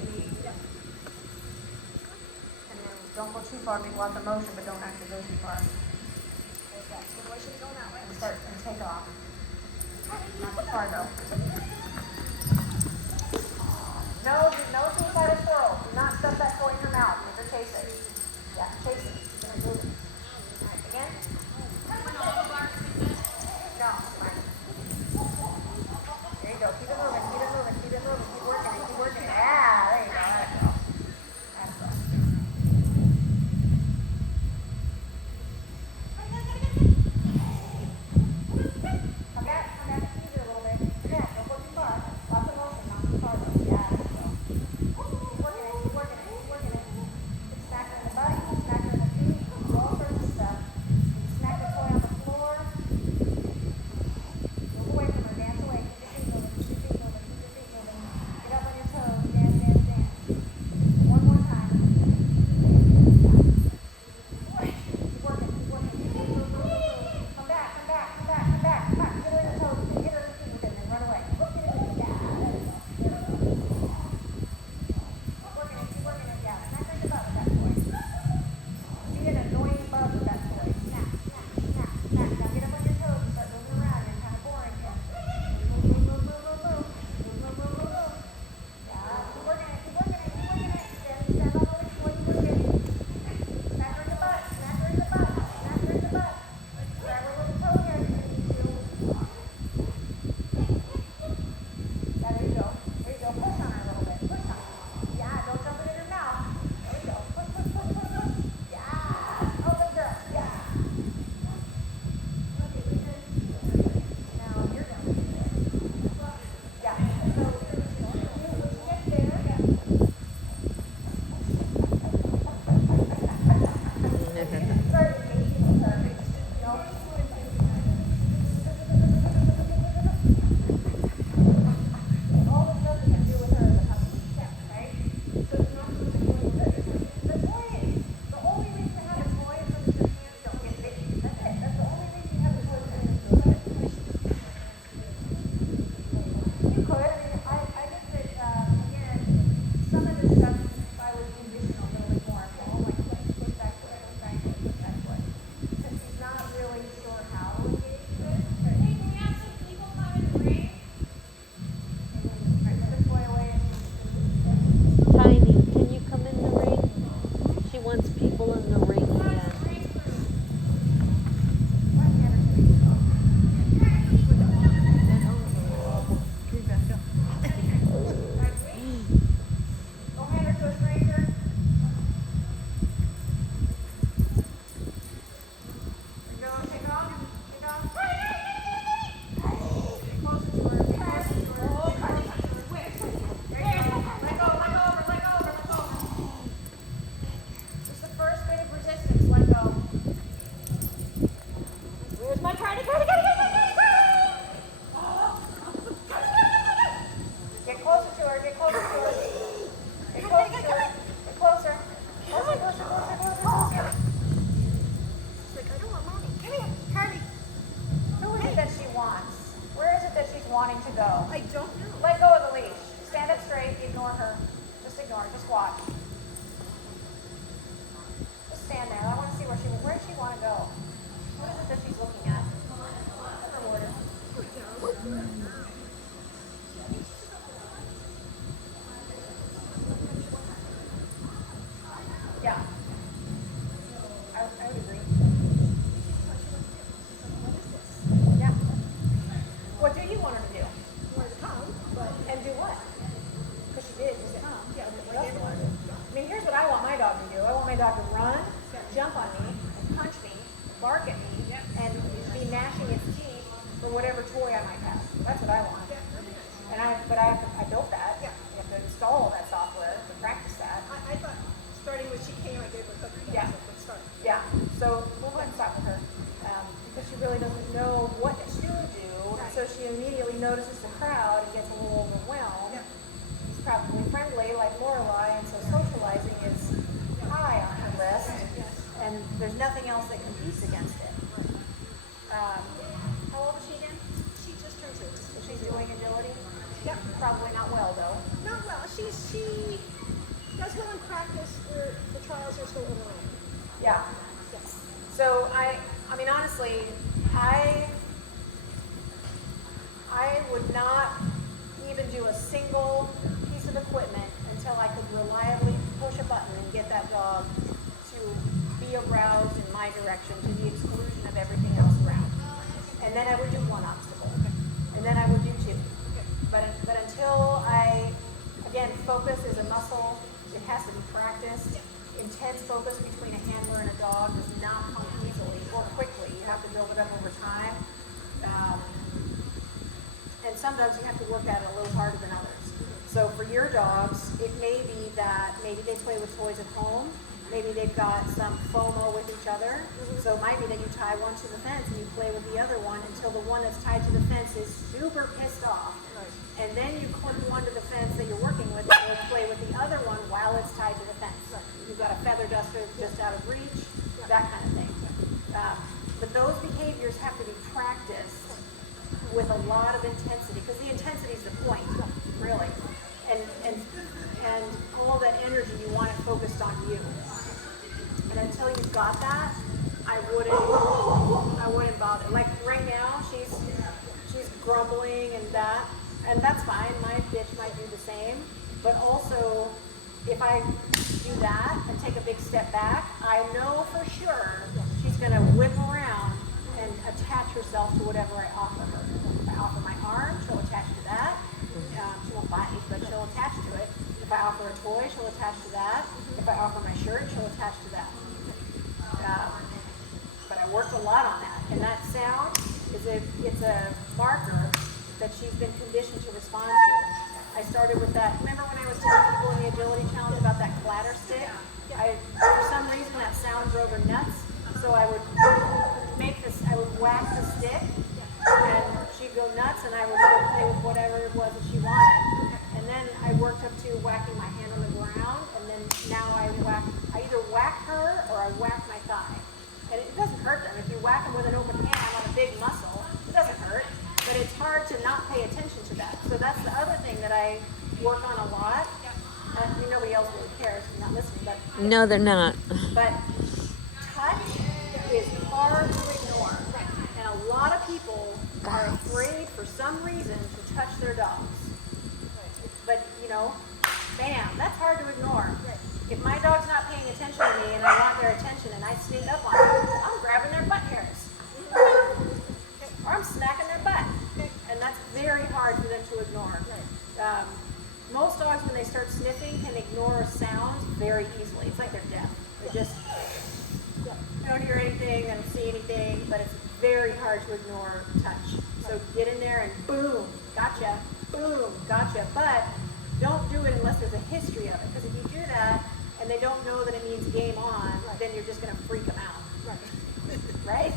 And then don't go too far, make lots of motion, but don't actually go too far. And start and take off. Not too far though. No suicidal squirrel. Do not stuff that toy in your mouth. Make her chase it. Yeah, chase it. She's gonna move it. Again? No. There you go. Keep it moving. Keep it moving. Keep it moving. Keep working it. Keep working it. Yeah, there you go. That's go. That's go. Come back. Come back. Easier a little bit. Yeah, don't go too far. Lots of motion. Not too far though. Yeah, there you go. Keep working it. Keep working it. Keep working it. Smack her in the butt. Smack her in the feet. All sorts of stuff. Smack the toy on the floor. Move away from her. Dance away. Keep your feet moving. Keep your feet moving. Keep your feet moving. Get up on your toes. Dance, dance, dance. One more time. Keep working. Keep working. Move, move, move, move. Come back. Come back. Come back. Come back. Come back. Get her in the toes. Get her in the feet with it. And then run away. Yeah. There you go. Keep working it. Keep working it. Yeah. Smack her in the butt with that toy. Be an annoying bug with that toy. Snap, snap, snap, snap. Now get up on your toes and start moving around. You're kind of boring here. Move, move, move, move, move, move. Move, move, move, move, move. Yeah, keep working it, keep working it, keep working it. Stand on the leash while you work it. Smack her in the butt, smack her in the butt, smack her in the butt. Grab her with the toe here if you need to. Yeah, there you go. There you go. Push on her a little bit. Push on her. Yeah, don't jump it in her mouth. There you go. Push, push, push, push, push. Yeah. Oh, good girl. Yeah. Now you're done. Yeah. So, get there. Sorry, making her. No. All the stuff you can do with her is a puppy. Yeah, right? So it's not just the toy. The toy is, the only reason to have a toy is so that your hands don't get bitchy. That's it. That's the only reason you have a toy is so that your hands don't get bitchy. You could. I mean, I think that, again, some of this stuff, if I would condition a little bit more, like push back foot, push back foot, push back foot. Because she's not really sure how to engage with it. But Hey, can we have some people come in the ring? right, put the toy away and Tiny, can you come in the ring? She wants people in the ring again. Don't hand her to a stranger. Go, take off. Take off. Get closer to her. Get closer to her. There you go. Let go, let go, let go, let go. Just the first bit of resistance, let go. Where's my Carli? Get closer to her, get closer to her. Get closer to her. Get closer. Closer, closer, closer, closer, closer. She's like, I don't want mommy. Come here, Carli. Who is it that she wants? Where is it that she's wanting to go? I don't know. Let go of the leash. Stand up straight. Ignore her. Just ignore her. Just watch. Just stand there. I want to see where does she want to go? What is it that she's looking at? That's her order. Yeah. I would agree. Yeah. What do you want her to do? And do what? Because she did. She said, yeah, what else do you want her to do? I mean, here's what I want my dog to do. I want my dog to run, jump on me, and punch me, bark at me, and be gnashing its teeth for whatever toy I might have. That's what I want. And I built that. Yeah. You have to install all that software to practice that. I thought starting with she came, I gave her a cookie. Yeah. That was a good start. Yeah, so we'll go ahead and start with her because she really doesn't know what to do. So she immediately notices the crowd and gets a little overwhelmed. Yeah. She's probably friendly like Lorelai, and so socializing is high on her list. Yes. And there's nothing else that competes against it. How old is she again? She just turned 2. So she's doing agility? Yep. Probably not well though. Not well. She How's still in practice where the trials are still overrunning? Yeah. Yes. So I mean, honestly, I would not even do a single piece of equipment until I could reliably push a button and get that dog to be aroused in my direction to the exclusion of everything else around. And then I would do one obstacle. And then I would do two. But until again, focus is a muscle. It has to be practiced. Intense focus between a handler and a dog does not come easily or quickly. You have to build it up over time. And sometimes you have to work at it a little harder than others. So for your dogs, it may be that maybe they play with toys at home. Maybe they've got some FOMO with each other. So it might be that you tie one to the fence and you play with the other one until the one that's tied to the fence is super pissed off. And then you clip one to the fence that you're working with and you'll play with the other one while it's tied to the fence. You've got a feather duster just out of reach, that kind of thing. But those behaviors have to be practiced with a lot of intensity, because the intensity is the point, really. And all that energy, you want it focused on you. And until you've got that, I wouldn't bother. Like right now, she's grumbling and that's fine. My bitch might do the same. But also, if I do that and take a big step back, I know for sure she's gonna whip around and attach herself to whatever I offer her. If I offer my arm, she'll attach to that. She won't bite, but she'll attach to it. If I offer a toy, she'll attach to that. If I offer my shirt, she'll attach to that. But I worked a lot on that, and that sound it's a marker that she's been conditioned to respond to. I started with that. Remember when I was telling people in the agility challenge about that clatter stick? For some reason that sound drove her nuts. So I would whack the stick, and she'd go nuts, and I would go play with whatever it was that she wanted. And then I worked up to whacking my hand on the ground, and then now I either whack her or I whack my thigh. And it doesn't hurt them. If you whack them with an open hand on a big muscle, it doesn't hurt. But it's hard to not pay attention to that. So that's the other thing that I work on a lot. Nobody else really cares. You're not listening. But No, they're not. But touch is hard to ignore. And a lot of people are afraid for some reason to touch their dogs. But, bam, that's hard to ignore. If my dog's not paying attention to me and I want their attention and I sneak up on them, I'm grabbing their butt hairs. Or I'm smacking their butt. And that's very hard for them to ignore. Most dogs, when they start sniffing, can ignore sounds very easily. It's like they're deaf. They just don't hear anything, they don't see anything, but it's very hard to ignore touch. So get in there and boom, gotcha, boom, gotcha. But don't do it unless there's a history of it. Because if you do that and they don't know that it means game on, then you're just going to freak them out. Right?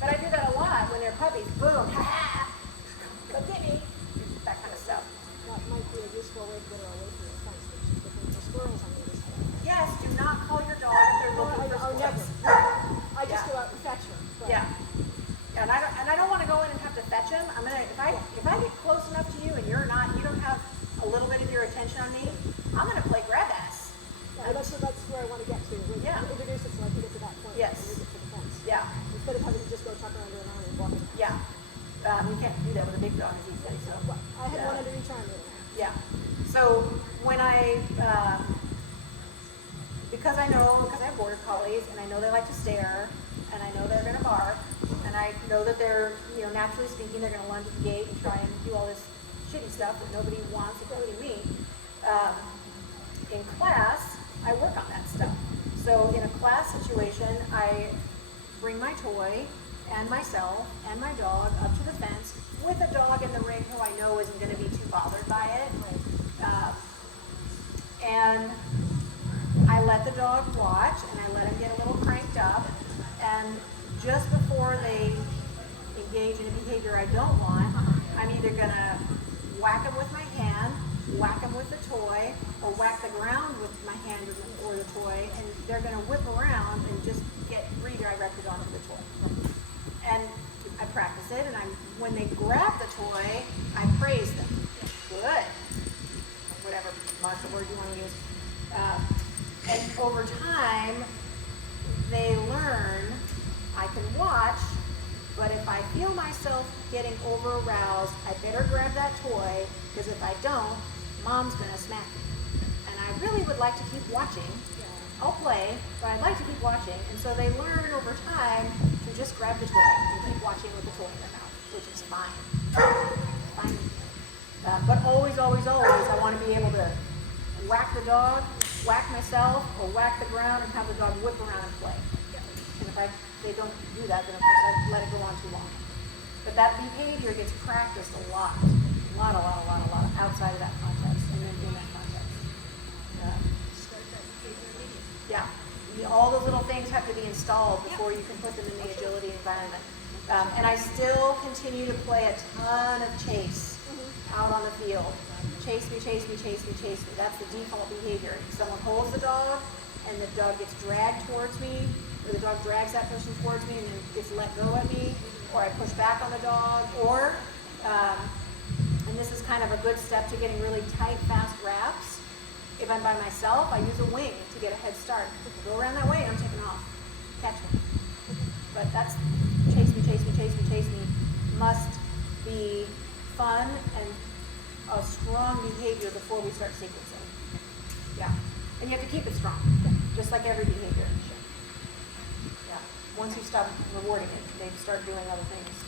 But I do that a lot when they're puppies. Boom, ha ha, go get me. That kind of stuff. That might be a useful way to get her away from the fence if she's looking for squirrels on the other side. Yes, do not call your dog if they're looking for I'll never. squirrels. I just go out and fetch her. But Yeah. And I don't want to go in and have to fetch him. If I get close enough to you and you don't have a little bit of your attention on me, I'm gonna play grab ass. that's where I want to get to. When Yeah. you introduce it so I can get to that point. Yes. And we get to the fence. Yeah. Instead of having to just go tuck her under an arm and walk her. Yeah. You can't do that with a big dog these days. So. Well, I had one under each arm the other night. Yeah. So when because I have border collies and I know they like to stare and I know they're going to bark and I know that they're, naturally speaking, they're going to lunge at the gate and try and do all this shitty stuff that nobody wants, including me. In class, I work on that stuff. So in a class situation, I bring my toy and myself and my dog up to the fence with a dog in the ring who I know isn't going to be too bothered by it. And I let the dog watch and I let him get a little cranked up. And just before they engage in a behavior I don't want, I'm either going to whack him with my hand, whack him with the toy, or whack the ground with my hand or the toy, and they're going to whip around and just get redirected onto the toy. And I practice it, and when they grab the toy, I praise them. Good. Whatever martial word you want to use. And over time, they learn I can watch, but if I feel myself getting over aroused, I better grab that toy, because if I don't, mom's gonna smack me. And I really would like to keep watching. I'll play, but I'd like to keep watching. And so they learn over time to just grab the toy and keep watching with the toy in their mouth, which is fine. Fine. But always, always, always, I want to be able to whack the dog, whack myself, or whack the ground and have the dog whip around and play. And if they don't do that, then of course I let it go on too long. But that behavior gets practiced a lot outside of that context and then in that context. Start that behavior immediately. Yeah. All those little things have to be installed before you can put them in the agility environment. And I still continue to play a ton of chase out on the field. Chase me, chase me, chase me, chase me. That's the default behavior. Someone holds the dog and the dog gets dragged towards me, or the dog drags that person towards me and then gets let go at me, or I push back on the dog, or, and this is kind of a good step to getting really tight, fast wraps. If I'm by myself, I use a wing to get a head start. Go around that way and I'm taking off. Catch me. But that's chase me, chase me, chase me, chase me must be fun and a strong behavior before we start sequencing. Yeah. And you have to keep it strong, just like every behavior. Yeah. Once you stop rewarding it, they start doing other things.